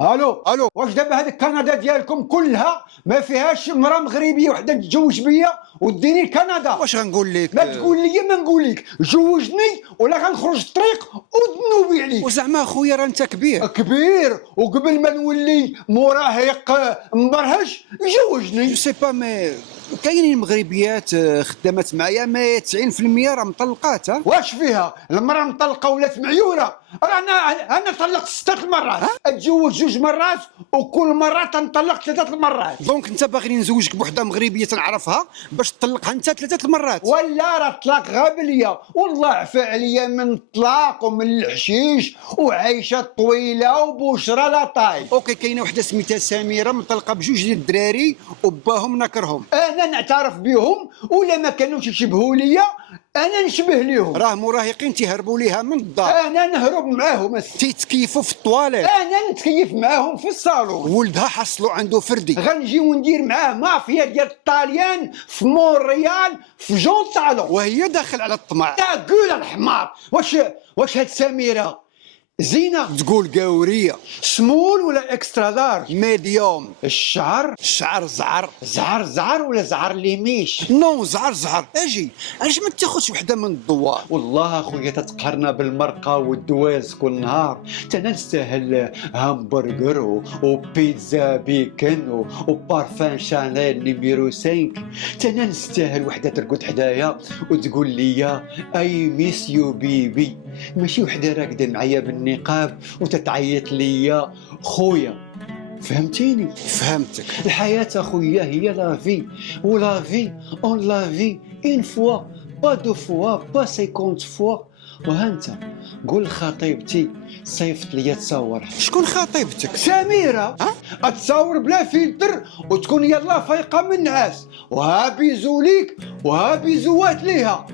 الو الو. واش دابا هذيك كندا ديالكم كلها ما فيهاش مراه مغربيه وحده تتزوج بيا وديني لكندا؟ واش غنقول لك؟ ما تقول لي ما نقول لك جوجني ولا غنخرج الطريق وذنوبي عليك. وزعما اخويا راه انت كبير. كبير وقبل ما نولي مراهق مبرهج جوجني. جو سي با مي كاينين مغربيات خدامات معايا مي 90% راه مطلقات. ها واش فيها المراه مطلقه ولات معيوره؟ انا طلقت 6 مرات، اتزوج 2 مرات وكل مره تنطلق 3 مرات. دونك انت باغي نزوجك بوحده مغربيه تنعرفها باش تطلقها انت 3 المرات؟ ولا راه الطلاق غاب ليا والله عفا عليا من الطلاق ومن الحشيش وعايشه طويله وبشرى لا طاي. اوكي كاينه وحده سميتها سميره مطلقه بجوج ديال الدراري وباهم نكرهم. انا نعترف بهم ولا ما كانوش يشبهوا ليا انا نشبه ليهم. راه مراهقين تيهربوا ليها من الدار، انا نهرب معاهم، تيتكيفوا في الطواليت، انا نتكيف معاهم في الصالون. ولدها حصلوا عنده فردي. غنجي وندير معاه مافيا ديال الطاليان في مونريال في جون طالون وهي داخل على الطمع. تاكل الحمار. واش هاد سميره زينه؟ تقول قاوريه. سمول ولا اكسترا لارج؟ ميديوم. الشعر الشعر زعر. زعر ولا زعر ليميش؟ نو زعر. اجي علاش ما تاخذش وحده من الدوار؟ والله اخويا تتقهرنا بالمرقه والدواز كل نهار. تانا نستاهل همبرجر وبيتزا بيكن وبارفان شانيل نيميرو 5. تانا نستاهل وحده ترقد حدايا وتقول لي اي ميس يو بيبي، ماشي وحده راكده معايا بالنقاب وتتعيط ليا خويا. فهمتيني؟ فهمتك. الحياة أخويا هي لا في، ولا في اون لا في اون فوا با دو فوا با 50 فوا. وهانت قول لخطيبتي صيفط ليا تصاور. شكون خطيبتك؟ سميرة. اتصور بلا فلتر وتكون يلا فايقة من النعاس، وها بيزو ليك وها بيزوات ليها.